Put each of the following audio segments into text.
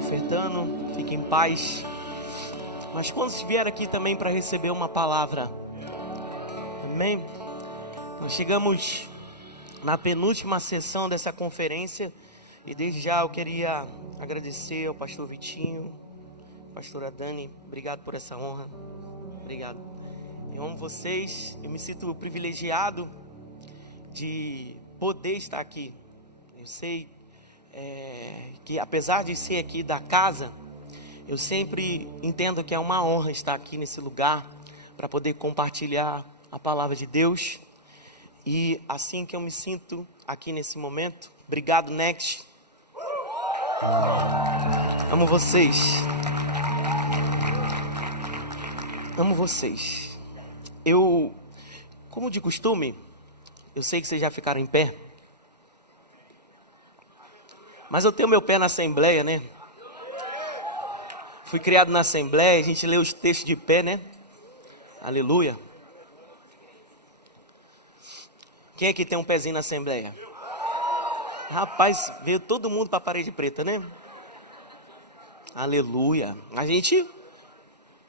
ofertando, fique em paz. Mas quando vier aqui também para receber uma palavra, amém? Nós chegamos na penúltima sessão dessa conferência e desde já eu queria agradecer ao pastor Vitinho, pastora Dani, obrigado por essa honra, obrigado. Eu amo vocês, eu me sinto privilegiado de poder estar aqui. Eu sei que apesar de ser aqui da casa, eu sempre entendo que é uma honra estar aqui nesse lugar para poder compartilhar a palavra de Deus. E assim que eu me sinto aqui nesse momento, obrigado Next, amo vocês, eu, como de costume, eu sei que vocês já ficaram em pé, mas eu tenho meu pé na Assembleia, né? Fui criado na Assembleia, a gente lê os textos de pé, né? Aleluia. Quem é que tem um pezinho na Assembleia? Rapaz, veio todo mundo para a parede preta, né? Aleluia.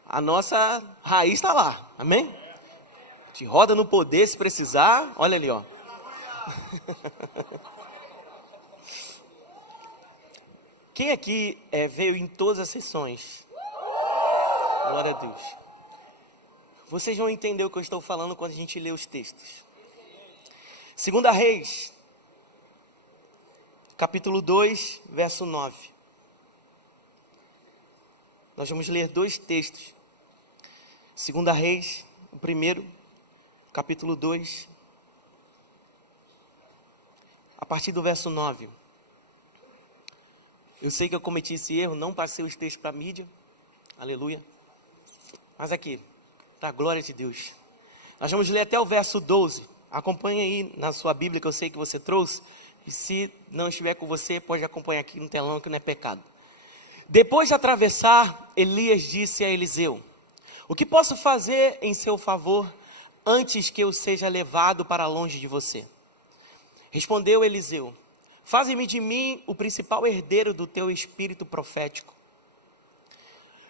A nossa raiz está lá, amém? A gente roda no poder se precisar, olha ali, ó. Quem aqui veio em todas as sessões? Glória a Deus. Vocês vão entender o que eu estou falando quando a gente lê os textos. 2 Reis, capítulo 2, verso 9. Nós vamos ler dois textos. 2 Reis, o primeiro, capítulo 2, a partir do verso 9. Eu sei que eu cometi esse erro, não passei os textos para a mídia, aleluia. Mas aqui, para a glória de Deus. Nós vamos ler até o verso 12. Acompanhe aí na sua Bíblia, que eu sei que você trouxe. E se não estiver com você, pode acompanhar aqui no telão, que não é pecado. Depois de atravessar, Elias disse a Eliseu: o que posso fazer em seu favor, antes que eu seja levado para longe de você? Respondeu Eliseu: faze-me de mim o principal herdeiro do teu espírito profético.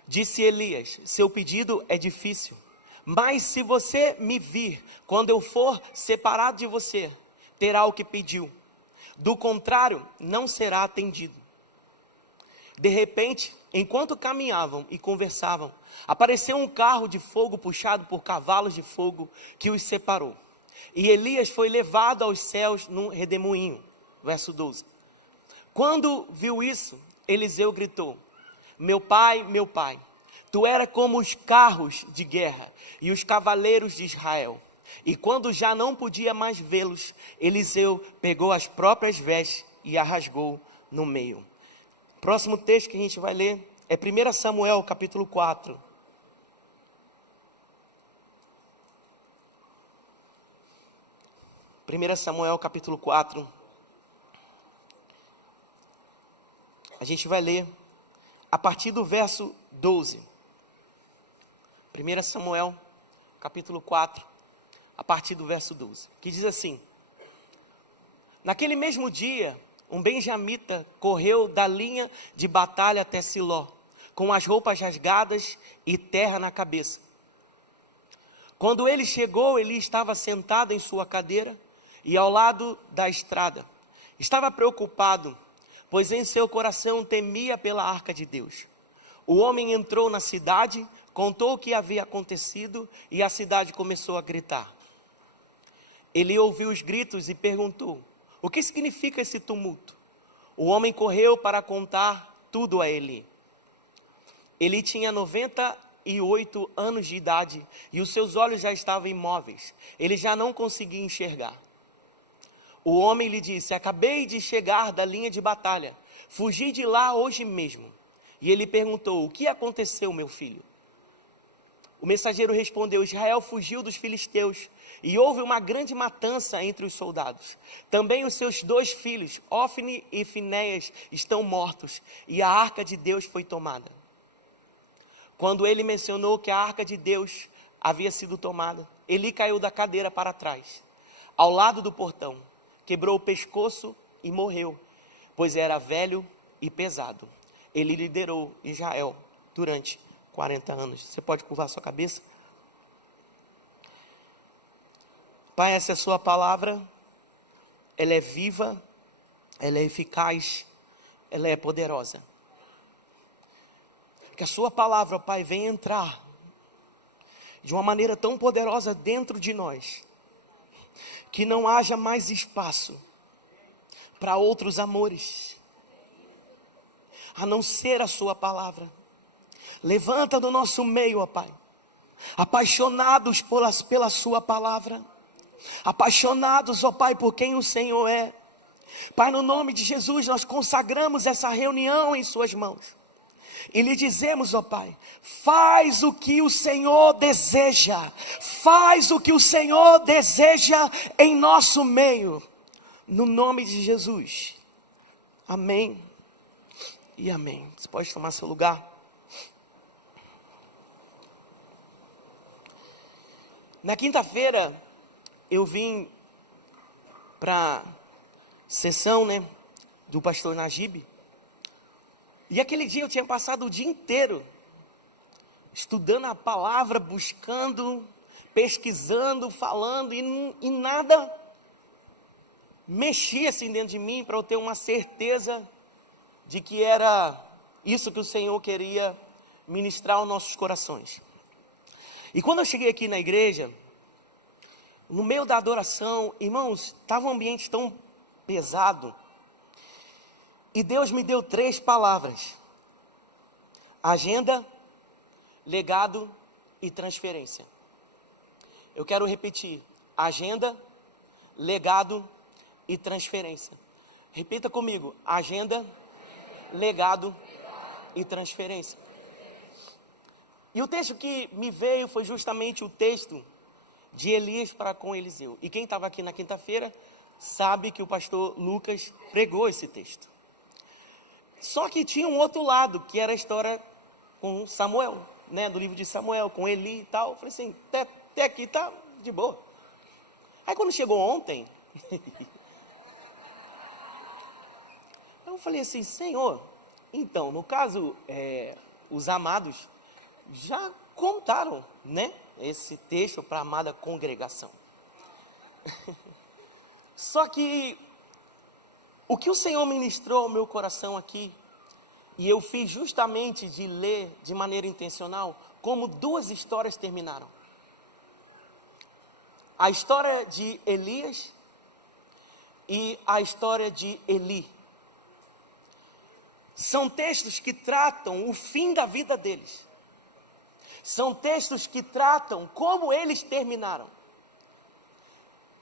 Disse Elias: seu pedido é difícil, mas se você me vir quando eu for separado de você, terá o que pediu. Do contrário, não será atendido. De repente, enquanto caminhavam e conversavam, apareceu um carro de fogo puxado por cavalos de fogo que os separou. E Elias foi levado aos céus num redemoinho. Verso 12. Quando viu isso, Eliseu gritou: meu pai, tu era como os carros de guerra e os cavaleiros de Israel. E quando já não podia mais vê-los, Eliseu pegou as próprias vestes e a rasgou no meio. Próximo texto que a gente vai ler é 1 Samuel, capítulo 4. Samuel, capítulo 4. A gente vai ler a partir do verso 12. 1 Samuel, capítulo 4, a partir do verso 12. Que diz assim: naquele mesmo dia, um benjamita correu da linha de batalha até Siló, com as roupas rasgadas e terra na cabeça. Quando ele chegou, ele estava sentado em sua cadeira e ao lado da estrada. Estava preocupado, pois em seu coração temia pela arca de Deus. O homem entrou na cidade, contou o que havia acontecido e a cidade começou a gritar. Ele ouviu os gritos e perguntou: o que significa esse tumulto? O homem correu para contar tudo a Eli. Eli tinha 98 anos de idade e os seus olhos já estavam imóveis. Ele já não conseguia enxergar. O homem lhe disse: acabei de chegar da linha de batalha, fugi de lá hoje mesmo. E ele perguntou: o que aconteceu, meu filho? O mensageiro respondeu: Israel fugiu dos filisteus e houve uma grande matança entre os soldados. Também os seus 2 filhos, Ofni e Finéias, estão mortos e a arca de Deus foi tomada. Quando ele mencionou que a arca de Deus havia sido tomada, Eli caiu da cadeira para trás, ao lado do portão, quebrou o pescoço e morreu, pois era velho e pesado. ele liderou Israel durante 40 anos. Você pode curvar sua cabeça? Pai, essa é a sua palavra, ela é viva, ela é eficaz, ela é poderosa. Que a sua palavra, Pai, venha entrar de uma maneira tão poderosa dentro de nós, que não haja mais espaço para outros amores, a não ser a sua palavra. Levanta do nosso meio, ó Pai, apaixonados pela sua palavra, apaixonados, ó Pai, por quem o Senhor é. Pai, no nome de Jesus, nós consagramos essa reunião em suas mãos. E lhe dizemos, ó Pai, faz o que o Senhor deseja. Faz o que o Senhor deseja em nosso meio. No nome de Jesus. Amém e amém. Você pode tomar seu lugar. Na quinta-feira, eu vim para sessão, do pastor Najib. E aquele dia eu tinha passado o dia inteiro estudando a palavra, buscando, pesquisando, falando, e nada mexia assim dentro de mim para eu ter uma certeza de que era isso que o Senhor queria ministrar aos nossos corações. E quando eu cheguei aqui na igreja, no meio da adoração, irmãos, estava um ambiente tão pesado. E Deus me deu 3 palavras: agenda, legado e transferência. Eu quero repetir: agenda, legado e transferência. Repita comigo: agenda, legado e transferência. E o texto que me veio foi justamente o texto de Elias para com Eliseu. E quem estava aqui na quinta-feira sabe que o pastor Lucas pregou esse texto. Só que tinha um outro lado, que era a história com Samuel, do livro de Samuel, com Eli e tal. Eu falei assim, até aqui tá de boa. Aí quando chegou ontem, eu falei assim, Senhor, então, no caso, os amados já contaram, esse texto para a amada congregação. Só que o que o Senhor ministrou ao meu coração aqui, e eu fiz justamente de ler de maneira intencional, como 2 histórias terminaram. A história de Elias e a história de Eli. São textos que tratam o fim da vida deles. São textos que tratam como eles terminaram.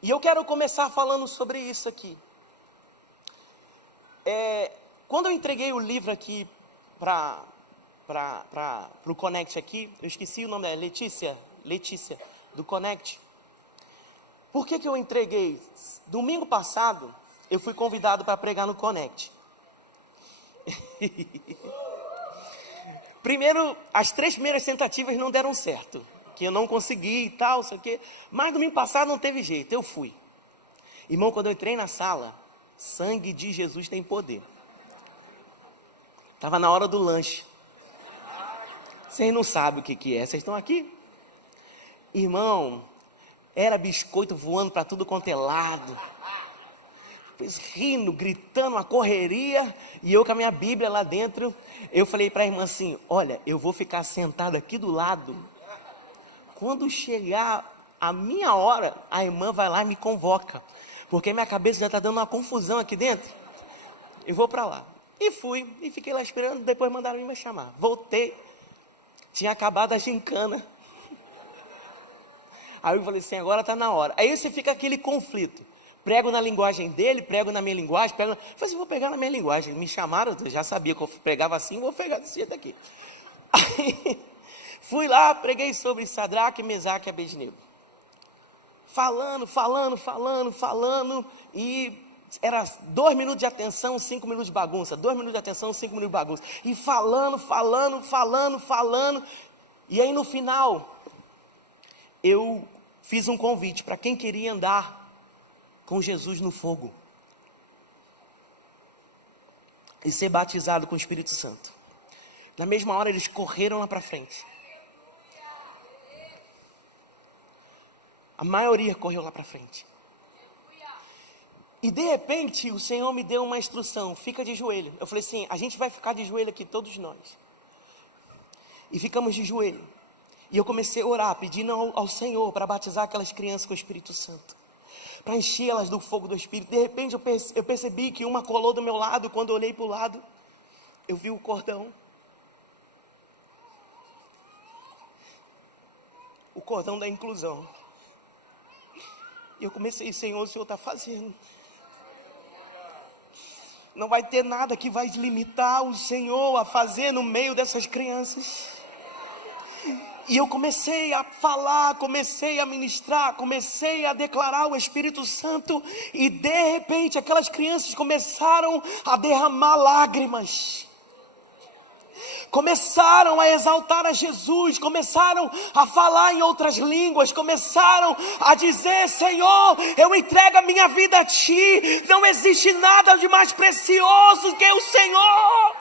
E eu quero começar falando sobre isso aqui. Quando eu entreguei o livro aqui para o Connect aqui, eu esqueci o nome dela, Letícia, do Connect. Por que eu entreguei? Domingo passado, eu fui convidado para pregar no Connect. Primeiro, as 3 primeiras tentativas não deram certo, que eu não consegui e tal, sei o quê. Mas domingo passado não teve jeito, eu fui. Irmão, quando eu entrei na sala, sangue de Jesus tem poder. Estava na hora do lanche. Vocês não sabem o que é, vocês estão aqui? Irmão, era biscoito voando para tudo quanto é lado. Rindo, gritando, uma correria. E eu com a minha Bíblia lá dentro. Eu falei para a irmã assim, olha, eu vou ficar sentado aqui do lado. Quando chegar a minha hora, a irmã vai lá e me convoca. Porque minha cabeça já está dando uma confusão aqui dentro. Eu vou para lá. E fui, e fiquei lá esperando, depois mandaram me chamar. Voltei, tinha acabado a gincana. Aí eu falei assim, agora está na hora. Aí você fica aquele conflito. Prego na linguagem dele, prego na minha linguagem. Eu falei assim, vou pegar na minha linguagem. Me chamaram, eu já sabia que eu pregava assim, vou pegar desse jeito aqui. Aí, fui lá, preguei sobre Sadraque, Mesaque e Abednego. Falando, e era 2 minutos de atenção, 5 minutos de bagunça, 2 minutos de atenção, 5 minutos de bagunça, e falando, e aí no final, eu fiz um convite para quem queria andar com Jesus no fogo, e ser batizado com o Espírito Santo. Na mesma hora eles correram lá para frente. A maioria correu lá para frente. E de repente o Senhor me deu uma instrução: fica de joelho. Eu falei assim: a gente vai ficar de joelho aqui, todos nós. E ficamos de joelho. E eu comecei a orar, pedindo ao Senhor para batizar aquelas crianças com o Espírito Santo, para enchê-las do fogo do Espírito. De repente eu percebi que uma colou do meu lado. Quando eu olhei para o lado, eu vi o cordão. O cordão da inclusão. E eu comecei: Senhor, o Senhor está fazendo. Não vai ter nada que vai limitar o Senhor a fazer no meio dessas crianças. E eu comecei a falar, comecei a ministrar, comecei a declarar o Espírito Santo. E de repente aquelas crianças começaram a derramar lágrimas. Começaram a exaltar a Jesus, começaram a falar em outras línguas, começaram a dizer: Senhor, eu entrego a minha vida a Ti, não existe nada de mais precioso que o Senhor.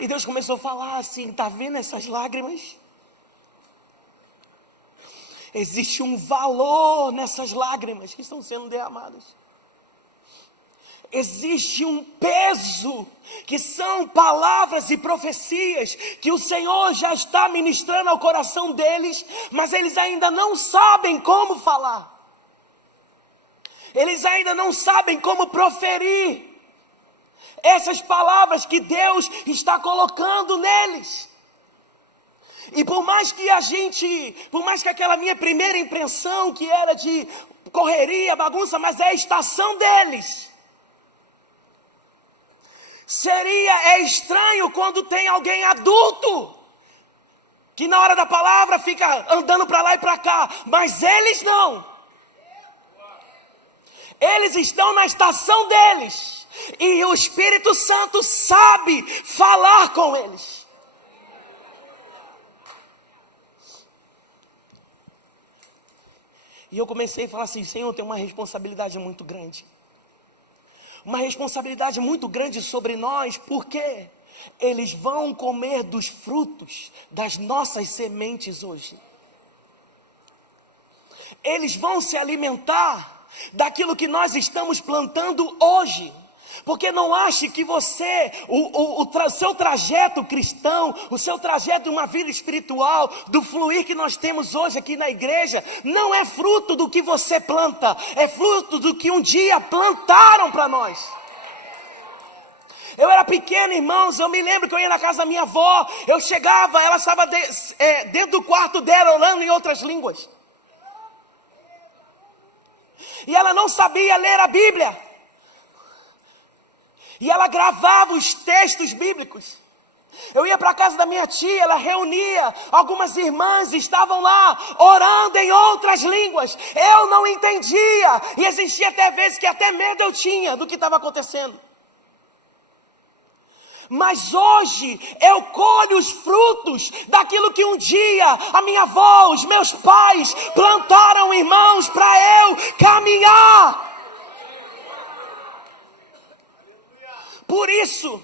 E Deus começou a falar assim: está vendo essas lágrimas? Existe um valor nessas lágrimas que estão sendo derramadas. Existe um peso, que são palavras e profecias que o Senhor já está ministrando ao coração deles, mas eles ainda não sabem como falar. Eles ainda não sabem como proferir essas palavras que Deus está colocando neles. E por mais que aquela minha primeira impressão, que era de correria, bagunça, mas é a estação deles. É estranho quando tem alguém adulto, que na hora da palavra fica andando para lá e para cá, mas eles não. Eles estão na estação deles, e o Espírito Santo sabe falar com eles. E eu comecei a falar assim: Senhor, tem uma responsabilidade muito grande. Uma responsabilidade muito grande sobre nós, porque eles vão comer dos frutos das nossas sementes hoje. Eles vão se alimentar daquilo que nós estamos plantando hoje. Porque não ache que você, o seu trajeto cristão, o seu trajeto de uma vida espiritual, do fluir que nós temos hoje aqui na igreja, não é fruto do que você planta, é fruto do que um dia plantaram para nós. Eu era pequeno, irmãos, eu me lembro que eu ia na casa da minha avó, eu chegava, ela estava dentro do quarto dela orando em outras línguas. E ela não sabia ler a Bíblia. E ela gravava os textos bíblicos. Eu ia para a casa da minha tia, ela reunia algumas irmãs, estavam lá orando em outras línguas. Eu não entendia, e existia até vezes que até medo eu tinha do que estava acontecendo. Mas hoje eu colho os frutos daquilo que um dia a minha avó, os meus pais plantaram, irmãos, para eu caminhar. Por isso,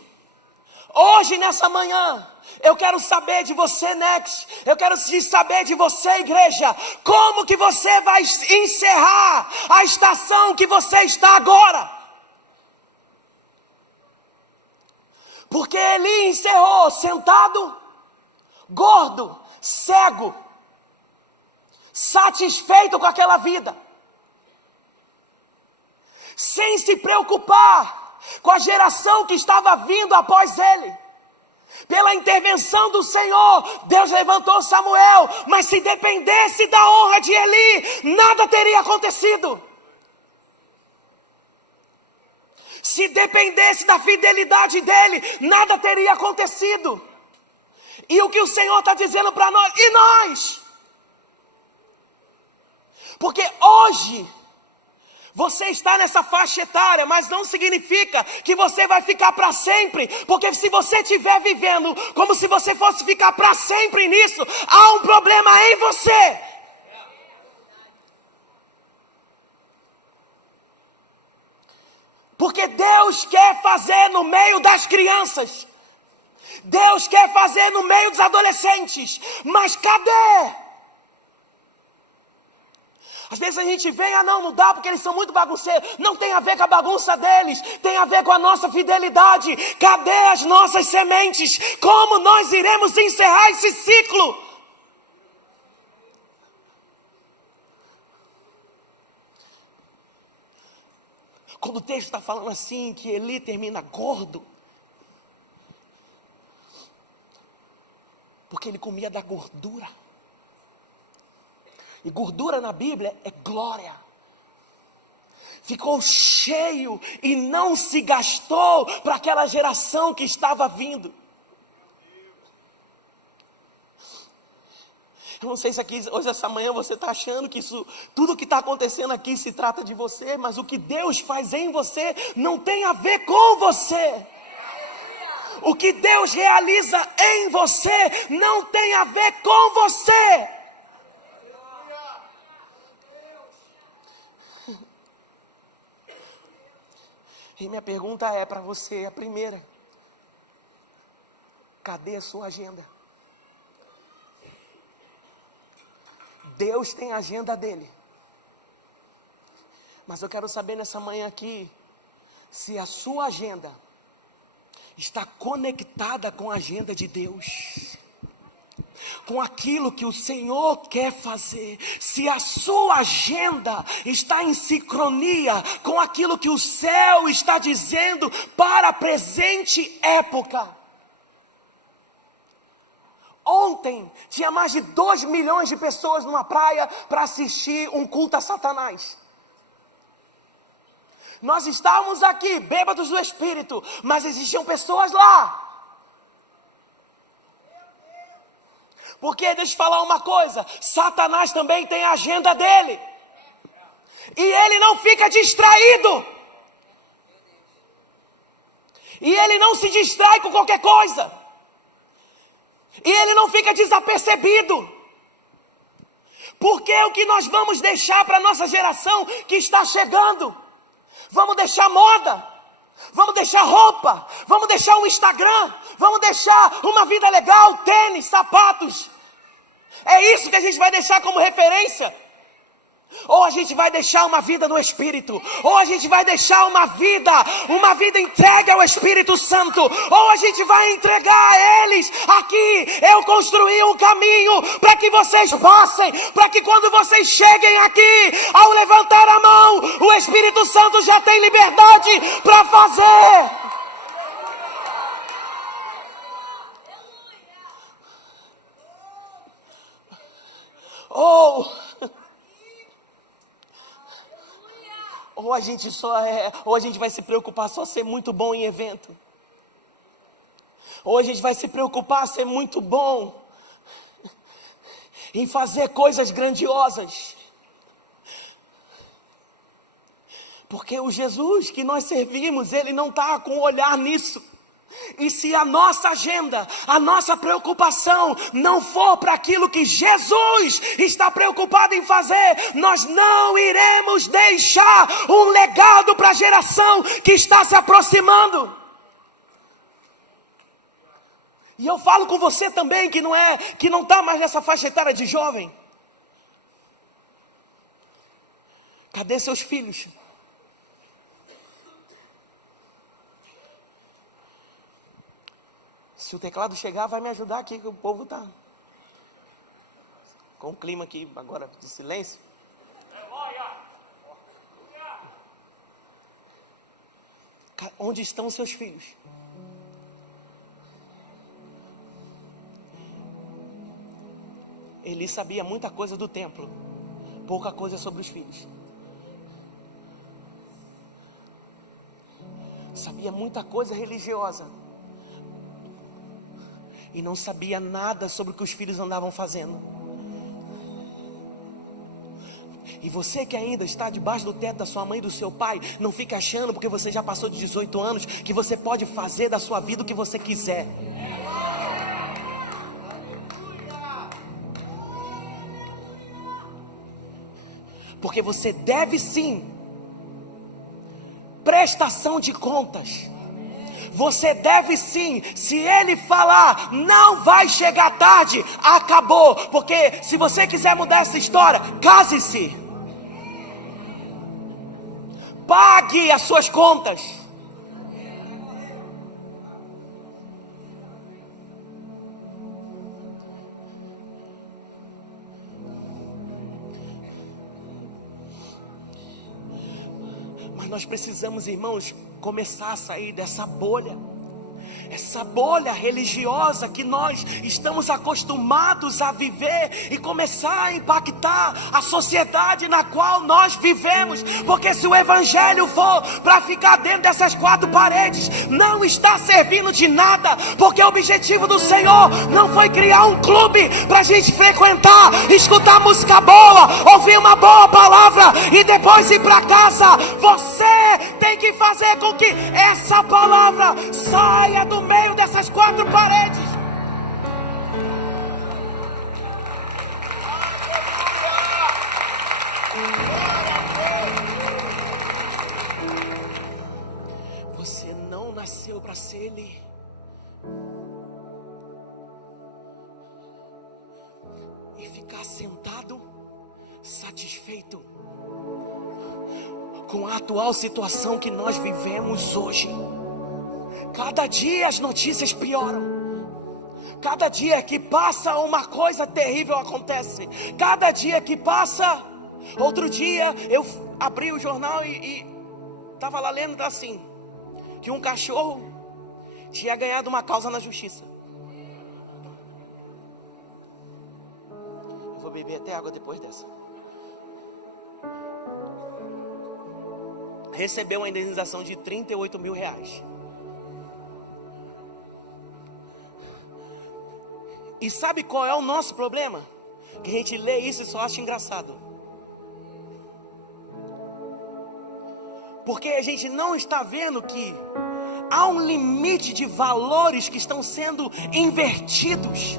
hoje nessa manhã, eu quero saber de você, Next, eu quero saber de você, igreja, como que você vai encerrar a estação que você está agora. Porque Eli encerrou sentado, gordo, cego, satisfeito com aquela vida, sem se preocupar com a geração que estava vindo após ele. Pela intervenção do Senhor, Deus levantou Samuel, mas se dependesse da honra de Eli, nada teria acontecido. Se dependesse da fidelidade dele, nada teria acontecido. E o que o Senhor está dizendo para nós, e nós? Porque hoje você está nessa faixa etária, mas não significa que você vai ficar para sempre. Porque se você estiver vivendo como se você fosse ficar para sempre nisso, há um problema em você. Porque Deus quer fazer no meio das crianças. Deus quer fazer no meio dos adolescentes. Mas cadê? Às vezes a gente vem, não dá porque eles são muito bagunceiros. Não tem a ver com a bagunça deles, tem a ver com a nossa fidelidade. Cadê as nossas sementes? Como nós iremos encerrar esse ciclo? Quando o texto está falando assim, que Eli termina gordo, porque ele comia da gordura. E gordura na Bíblia é glória. Ficou cheio e não se gastou para aquela geração que estava vindo. Eu não sei se aqui, hoje, essa manhã, você está achando que isso, tudo que está acontecendo aqui se trata de você, mas o que Deus faz em você não tem a ver com você. O que Deus realiza em você não tem a ver com você. E minha pergunta é para você, a primeira: cadê a sua agenda? Deus tem a agenda dele. Mas eu quero saber nessa manhã aqui, se a sua agenda está conectada com a agenda de Deus, com aquilo que o Senhor quer fazer. Se a sua agenda está em sincronia com aquilo que o céu está dizendo para a presente época. Ontem tinha mais de 2 milhões de pessoas numa praia para assistir um culto a Satanás. Nós estávamos aqui bêbados do Espírito, mas existiam pessoas lá. Porque deixa eu falar uma coisa, Satanás também tem a agenda dele. E ele não fica distraído. E ele não se distrai com qualquer coisa. E ele não fica desapercebido. Porque é o que nós vamos deixar para a nossa geração que está chegando. Vamos deixar moda. Vamos deixar roupa. Vamos deixar um Instagram. Vamos deixar uma vida legal, tênis, sapatos. É isso que a gente vai deixar como referência? Ou a gente vai deixar uma vida no Espírito, ou a gente vai deixar uma vida entregue ao Espírito Santo, ou a gente vai entregar a eles. Aqui eu construí um caminho para que vocês passem, para que quando vocês cheguem aqui, ao levantar a mão, o Espírito Santo já tem liberdade para fazer. Ou a gente ou a gente vai se preocupar só ser muito bom em evento. Ou a gente vai se preocupar ser muito bom em fazer coisas grandiosas. Porque o Jesus que nós servimos, ele não está com o olhar nisso. E se a nossa agenda, a nossa preocupação não for para aquilo que Jesus está preocupado em fazer, nós não iremos deixar um legado para a geração que está se aproximando. E eu falo com você também que não está mais nessa faixa etária de jovem. Cadê seus filhos? Se o teclado chegar, vai me ajudar aqui, que o povo está com o clima aqui agora de silêncio. Onde estão seus filhos? Eli sabia muita coisa do templo, pouca coisa sobre os filhos. Sabia muita coisa religiosa e não sabia nada sobre o que os filhos andavam fazendo. E você que ainda está debaixo do teto da sua mãe e do seu pai, não fica achando, porque você já passou de 18 anos, que você pode fazer da sua vida o que você quiser. Porque você deve sim prestação de contas. Você deve sim, se ele falar, não vai chegar tarde, acabou. Porque se você quiser mudar essa história, case-se. Pague as suas contas. Mas nós precisamos, irmãos, começar a sair dessa bolha. Essa bolha religiosa que nós estamos acostumados a viver e começar a impactar a sociedade na qual nós vivemos. Porque se o evangelho for para ficar dentro dessas quatro paredes, não está servindo de nada. Porque o objetivo do Senhor não foi criar um clube para a gente frequentar, escutar música boa, ouvir uma boa palavra e depois ir para casa. Você tem que fazer com que essa palavra saia do meio dessas quatro paredes. Você não nasceu para ser ele. E ficar sentado, satisfeito com a atual situação que nós vivemos hoje. Cada dia as notícias pioram. Cada dia que passa uma coisa terrível acontece. Cada dia que passa. Outro dia eu abri o jornal e estava lá lendo assim, que um cachorro tinha ganhado uma causa na justiça. Eu vou beber até água depois dessa. Recebeu uma indenização de 38 mil reais. E sabe qual é o nosso problema? Que a gente lê isso e só acha engraçado. Porque a gente não está vendo que há um limite de valores que estão sendo invertidos.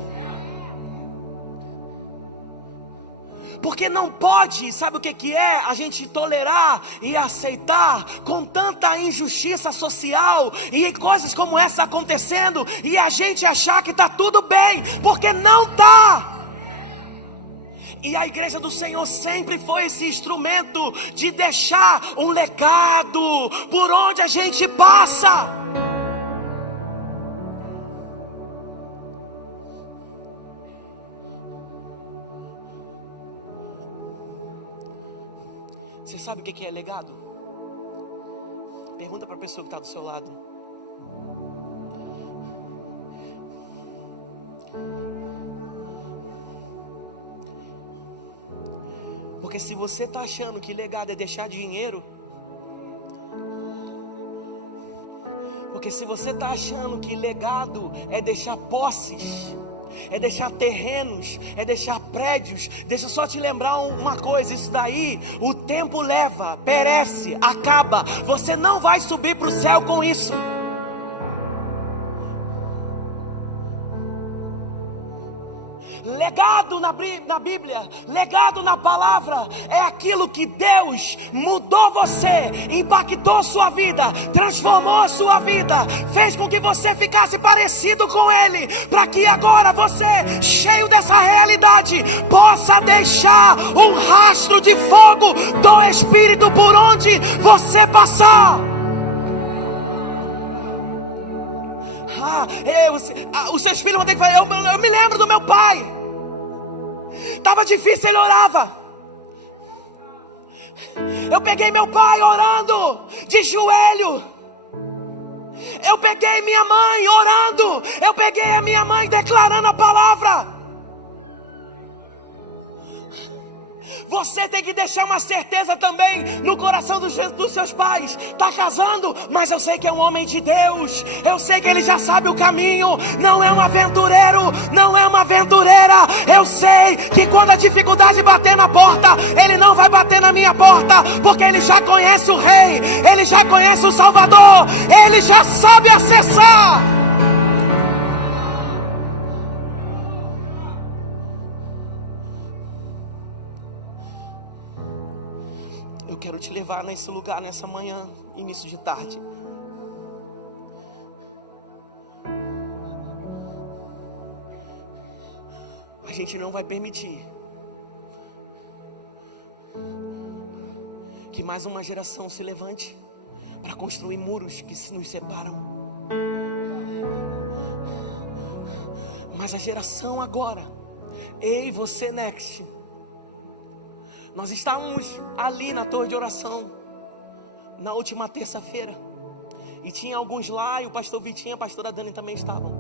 Porque não pode, sabe o que é? A gente tolerar e aceitar com tanta injustiça social e coisas como essa acontecendo e a gente achar que está tudo bem, porque não está. E a igreja do Senhor sempre foi esse instrumento de deixar um legado por onde a gente passa. Você sabe o que é legado? Pergunta para a pessoa que está do seu lado. Porque se você está achando que legado é deixar dinheiro, porque se você está achando que legado é deixar posses, é deixar terrenos, é deixar prédios, deixa eu só te lembrar uma coisa, isso daí, o tempo leva, perece, acaba, você não vai subir para o céu com isso. Legado na Bíblia, legado na palavra, é aquilo que Deus mudou você, impactou sua vida, transformou a sua vida, fez com que você ficasse parecido com Ele, para que agora você, cheio dessa realidade, possa deixar um rastro de fogo do Espírito por onde você passar. Os seus filhos vão ter que falar, eu me lembro do meu pai. Estava difícil, ele orava. Eu peguei meu pai orando de joelho. Eu peguei minha mãe orando. Eu peguei a minha mãe declarando a palavra. Você tem que deixar uma certeza também no coração dos seus pais. Está casando, mas eu sei que é um homem de Deus. Eu sei que ele já sabe o caminho. Não é um aventureiro, não é uma aventureira. Eu sei que quando a dificuldade bater na porta, ele não vai bater na minha porta, porque ele já conhece o Rei, ele já conhece o Salvador, ele já sabe acessar. Eu quero te levar nesse lugar, nessa manhã, início de tarde. A gente não vai permitir que mais uma geração se levante para construir muros que nos separam. Mas a geração agora, ei, você Next, nós estávamos ali na torre de oração na última terça-feira, e tinha alguns lá, e o pastor Vitinho e a pastora Dani também estavam,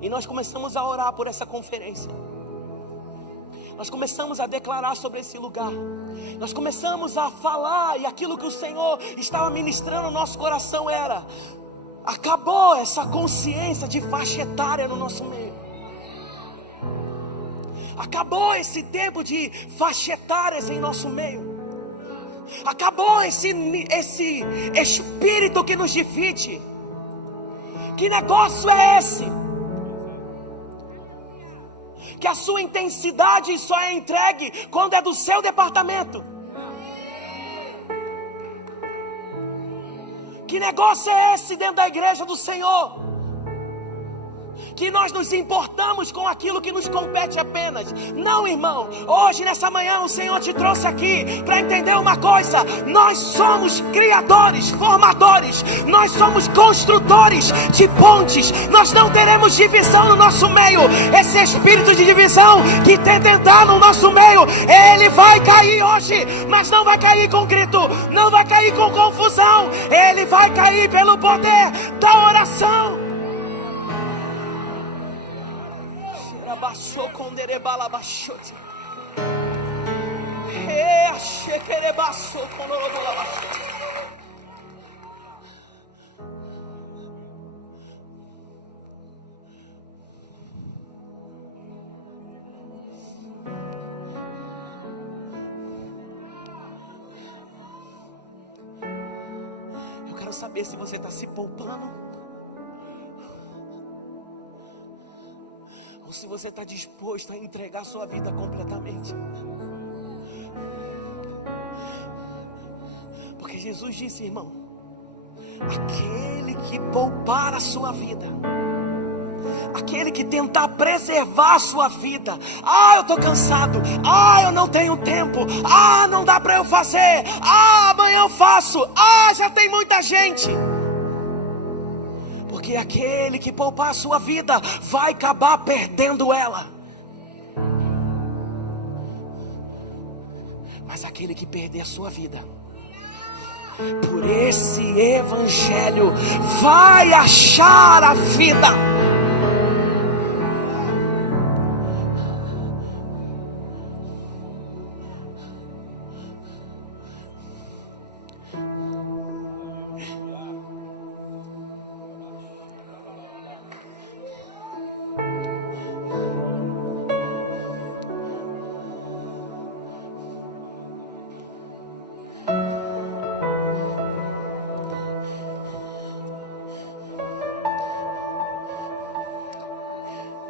e nós começamos a orar por essa conferência. Nós começamos a declarar sobre esse lugar, nós começamos a falar, e aquilo que o Senhor estava ministrando no nosso coração era: acabou essa consciência de faixa etária no nosso meio. Acabou esse tempo de faixa etárias em nosso meio. Acabou esse espírito que nos divide. Que negócio é esse? Que a sua intensidade só é entregue quando é do seu departamento. Que negócio é esse dentro da igreja do Senhor? Que nós nos importamos com aquilo que nos compete apenas. Não, irmão, hoje nessa manhã o Senhor te trouxe aqui para entender uma coisa: nós somos criadores, formadores, nós somos construtores de pontes. Nós não teremos divisão no nosso meio. Esse espírito de divisão que tenta entrar no nosso meio, ele vai cair hoje, mas não vai cair com grito, não vai cair com confusão, ele vai cair pelo poder da oração. Eu quero saber se você está se poupando, ou se você está disposto a entregar sua vida completamente. Porque Jesus disse, irmão: aquele que poupar a sua vida, aquele que tentar preservar a sua vida, eu estou cansado, eu não tenho tempo, não dá para eu fazer, amanhã eu faço, já tem muita gente. Porque aquele que poupar a sua vida vai acabar perdendo ela. Mas aquele que perder a sua vida por esse evangelho vai achar a vida.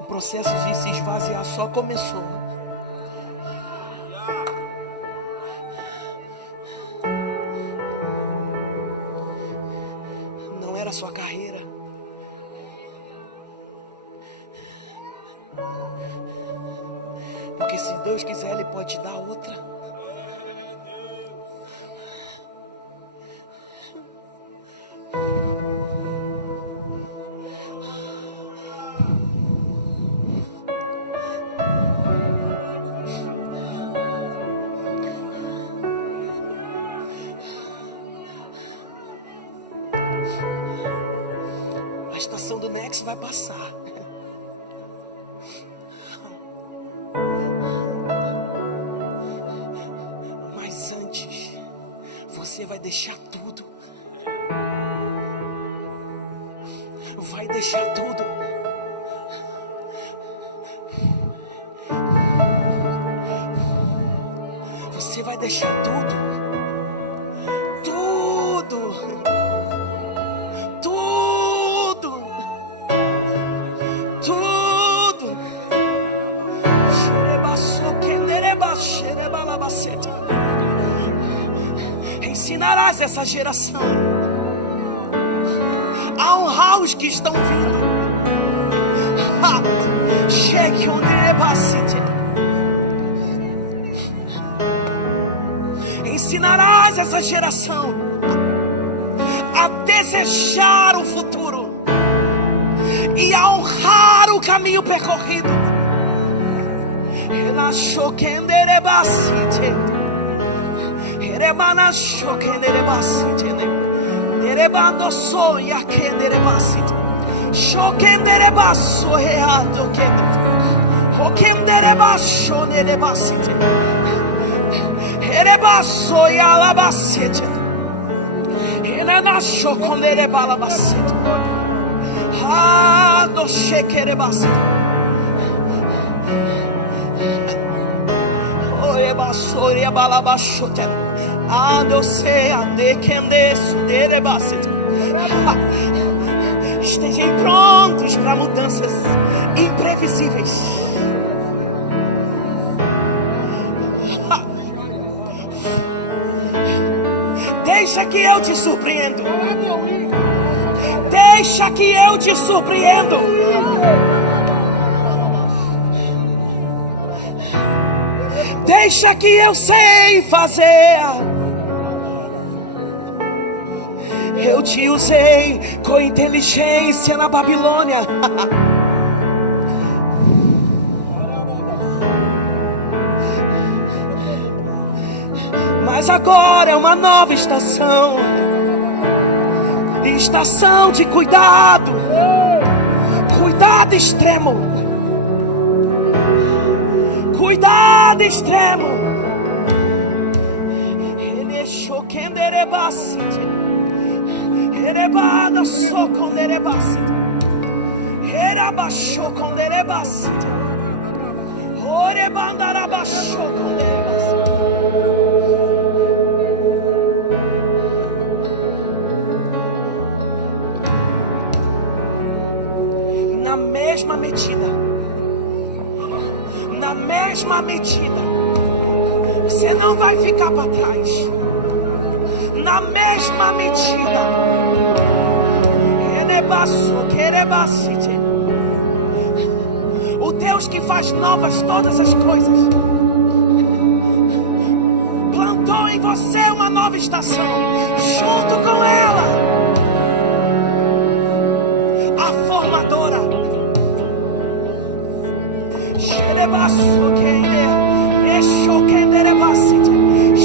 O processo de se esvaziar só começou. Não era sua carreira, porque se Deus quiser, Ele pode te dar outra. A estação do Next vai passar. Mas antes, você vai deixar tudo. Vai deixar tudo. Você vai deixar tudo. Ensinarás essa geração a honrar os que estão vindo. Ensinarás essa geração a desejar o futuro e a honrar o caminho percorrido. Estejam prontos para mudanças imprevisíveis. Deixa que eu te surpreendo. Deixa que eu te surpreendo. Deixa que eu sei fazer. Eu te usei com inteligência na Babilônia. Mas agora é uma nova estação. Estação de cuidado. Cuidado extremo. Cuidado extremo. Ele choquenderebacite. Erebada soconderebacite. Erabachoconderebacite. Orebandarabachoconderebacite. Na mesma medida, você não vai ficar para trás. Na mesma medida, o Deus que faz novas todas as coisas plantou em você uma nova estação. Junto com ela, a formadora.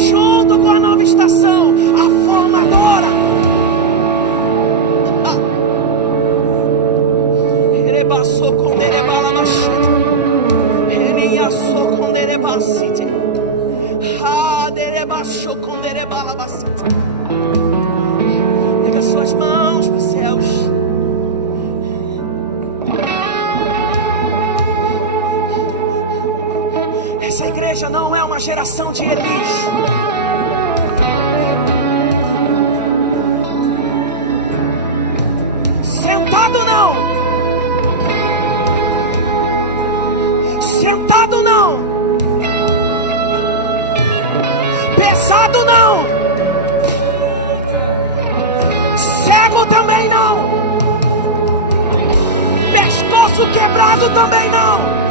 Junto com a nova estação, a formadora. Pega suas mãos para os céus. Essa igreja não é uma geração de Elis. Sentado não. Sentado não. Pesado não. Cego também não. Pescoço quebrado também não.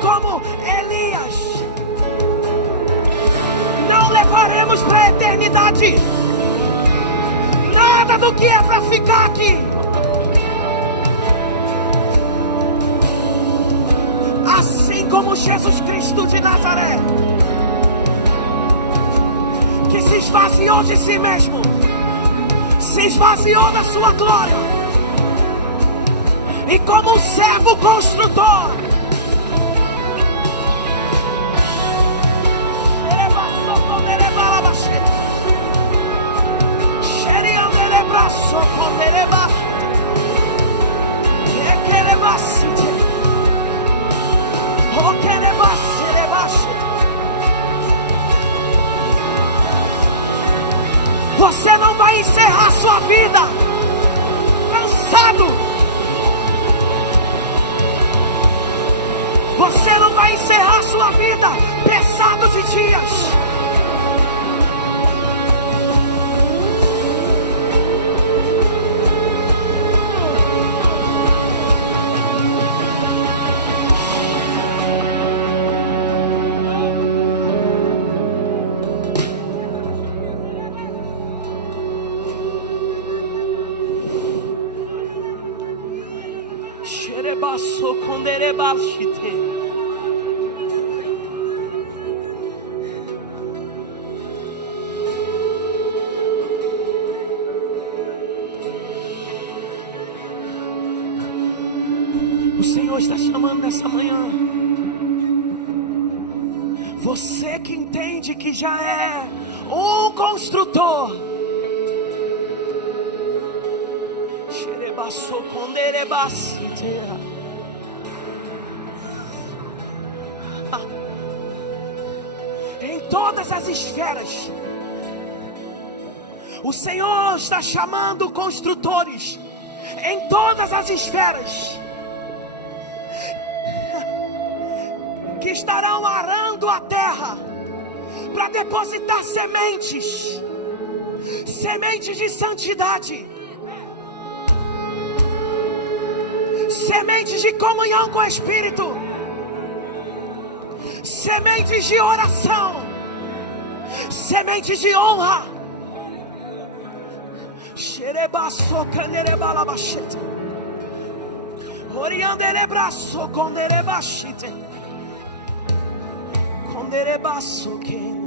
Como Elias, não levaremos para a eternidade nada do que é para ficar aqui. Assim como Jesus Cristo de Nazaré, que se esvaziou de si mesmo, se esvaziou da sua glória, e como um servo construtor, Você não vai encerrar sua vida cansado. Você não vai encerrar sua vida pesado de dias. O Senhor está chamando nessa manhã. Você que entende que já é um construtor. Em todas as esferas, o Senhor está chamando construtores. Em todas as esferas, que estarão arando a terra para depositar sementes de santidade, sementes de comunhão com o Espírito, sementes de oração, sementes de honra. Oriandelebraço conderebashite. Conderebaço que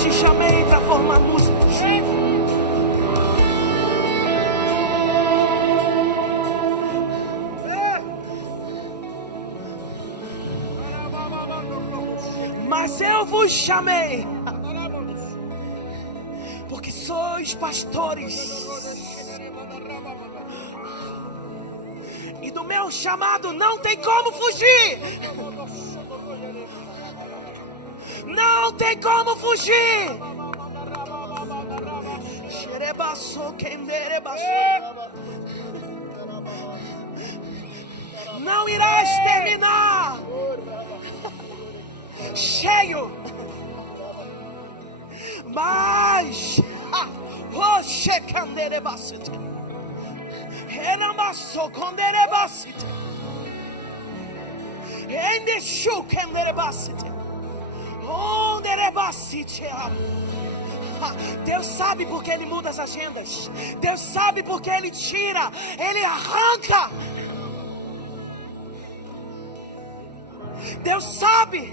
te chamei para formar músicos. Mas eu vos chamei porque sois pastores, e do meu chamado não tem como fugir. Não tem como fugir. Não irás terminar cheio, mas Deus sabe porque Ele muda as agendas. Deus sabe porque Ele tira, Ele arranca. Deus sabe.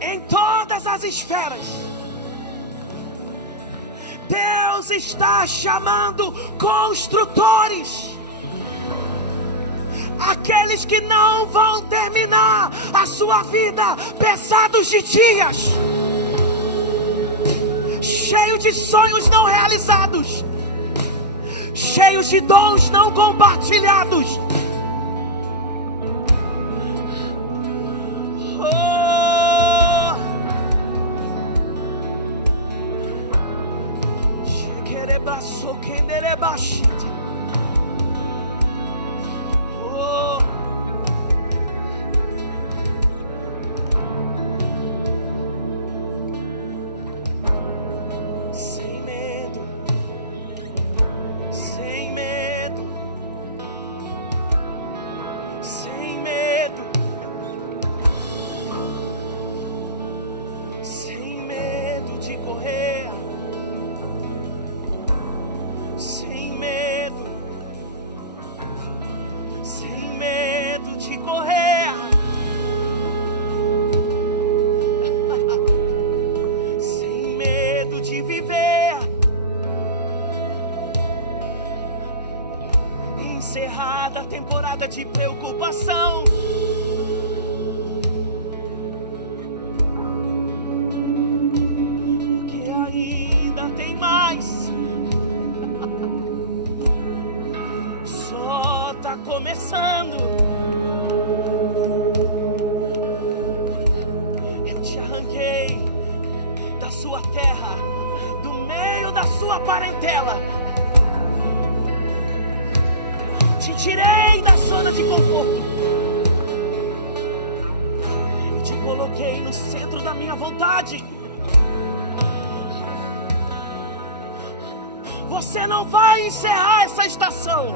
Em todas as esferas, Deus está chamando construtores, aqueles que não vão terminar a sua vida pesados de dias, cheios de sonhos não realizados, cheios de dons não compartilhados. encerrada a temporada de preocupação. Porque ainda tem mais. Só tá começando. Eu te arranquei da sua terra, do meio da sua parentela. Te tirei da zona de conforto e te coloquei no centro da minha vontade. Você não vai encerrar essa estação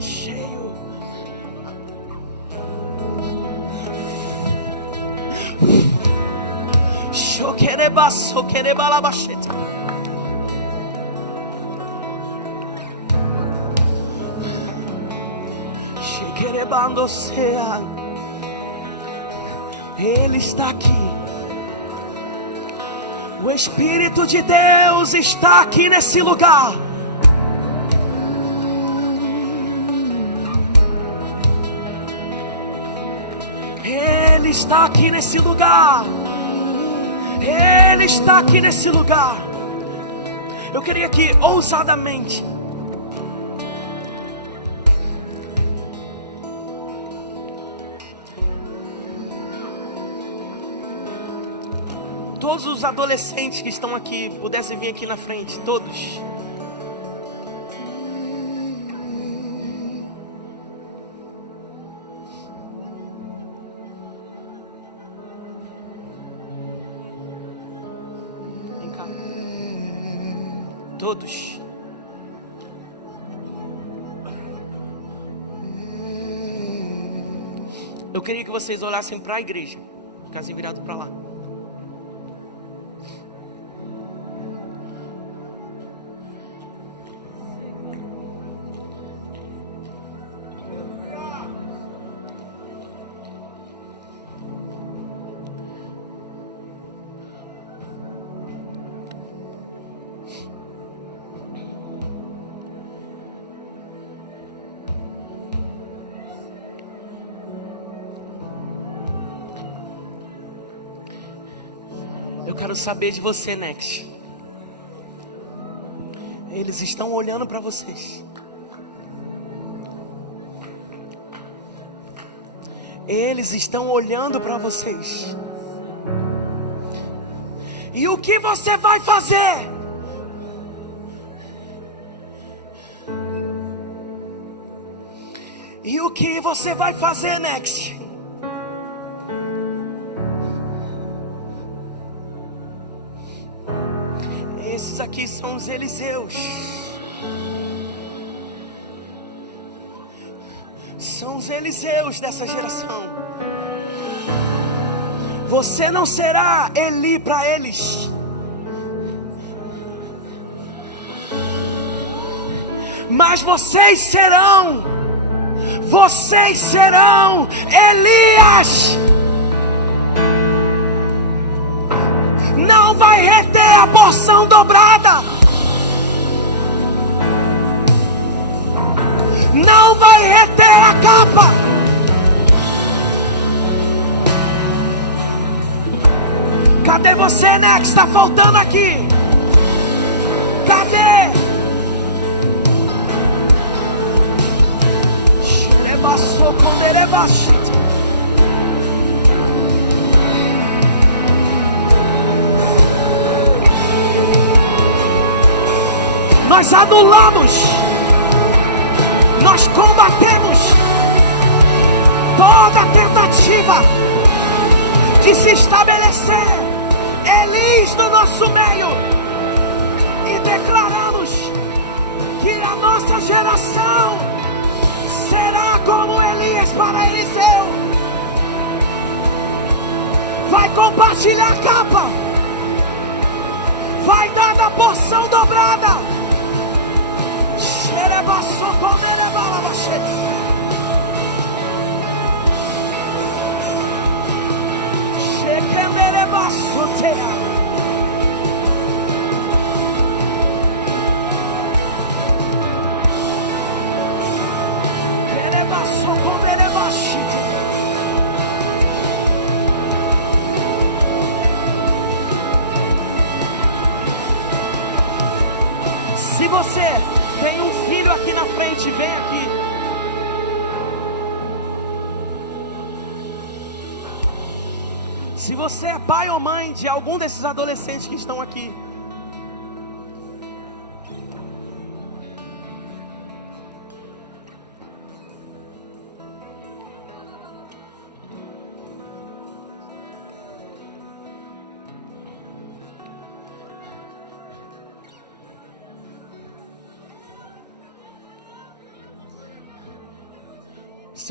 cheio. Shokereba, sokereba labacheta. Ele está aqui. O Espírito de Deus está aqui nesse lugar. Ele está aqui nesse lugar. Ele está aqui nesse lugar. Eu queria que ousadamente todos os adolescentes que estão aqui pudessem vir aqui na frente, todos. Vem cá. Todos. Eu queria que vocês olhassem para a igreja, ficassem virados para lá. Eu quero saber de você, Next. Eles estão olhando para vocês. Eles estão olhando para vocês. E o que você vai fazer? E o que você vai fazer, Next? Esses aqui são os Eliseus. São os Eliseus dessa geração. Você não será Eli para eles, mas vocês serão Elias. Não vai reter a porção dobrada. Não vai reter a capa. Cadê você, Nex? Está faltando aqui. Cadê? Nós adulamos, nós combatemos toda tentativa de se estabelecer Elis no nosso meio e declaramos que a nossa geração será como Elias para Eliseu. Vai compartilhar a capa, vai dar da porção dobrada. você tem um filho aqui na frente, vem aqui. Se você é pai ou mãe de algum desses adolescentes que estão aqui,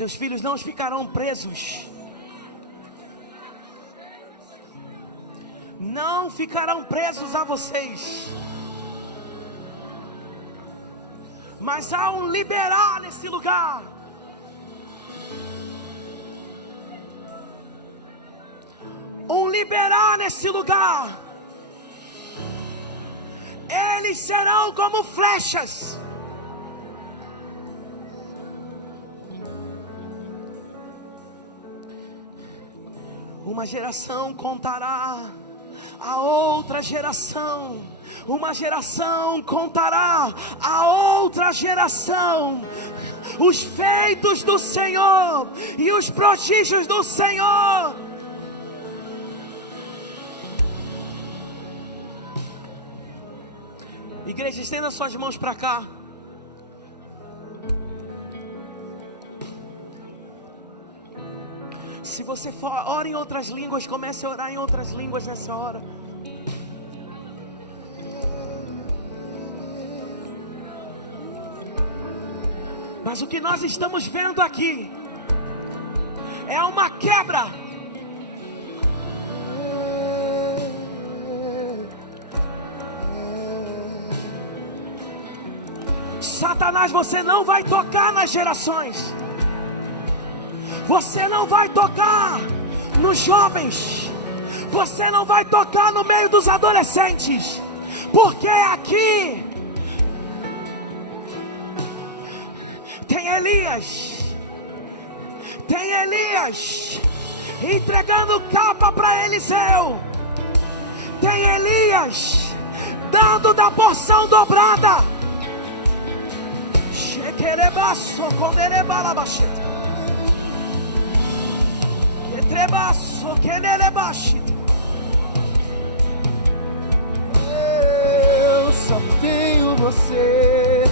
seus filhos não ficarão presos. Não ficarão presos a vocês. Mas há um liberar nesse lugar. Um liberar nesse lugar. Eles serão como flechas. Uma geração contará a outra geração. Uma geração contará a outra geração os feitos do Senhor e os prodígios do Senhor. Igreja, estenda suas mãos para cá. Se você for, ora em outras línguas, comece a orar em outras línguas nessa hora. Mas o que nós estamos vendo aqui é uma quebra. Satanás, você não vai tocar nas gerações. Você não vai tocar nos jovens. Você não vai tocar no meio dos adolescentes. Porque aqui tem Elias. Tem Elias entregando capa para Eliseu. Tem Elias dando da porção dobrada. Shekerebaço, conderebalabaxeta. Eu só tenho você.